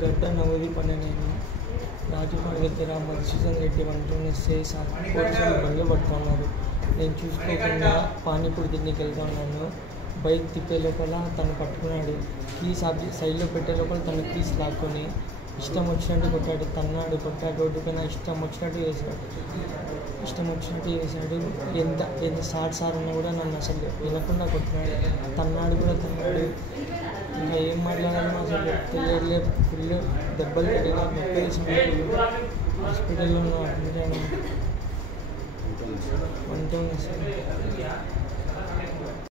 గడ్డ నవోది పని నేను రాజుపాడు దగ్గర మధుసూదన్ రెడ్డి వంటనే పోలీసులు బండ్లు పట్టుకున్నారు. నేను చూసుకోకుండా పానీపూరి తిండికి వెళ్తున్నాను. బైక్ తిప్పే లోపల తను పట్టుకున్నాడు. కీస్ సైడ్లో పెట్టే లోపల తను కీస్ లాక్కొని ఇష్టం వచ్చినట్టు కొట్టాడు. తన్నాడు, కొట్టాడు, రోడ్డు పైన ఇష్టం వచ్చినట్టు చేశాడు. ఎంత సార్ అన్నా కూడా నన్ను అసలు వినకుండా కొట్టినాడు. తన్నాడు కూడా తన్నాడు. ఇంకా ఏం మాట్లాడాలి అసలు తెలియట్లే. ఫుల్ దెబ్బలు తగిలిన నొప్పి హాస్పిటల్లో అడ్మిట్ అయినా అంతే ఉంది సార్.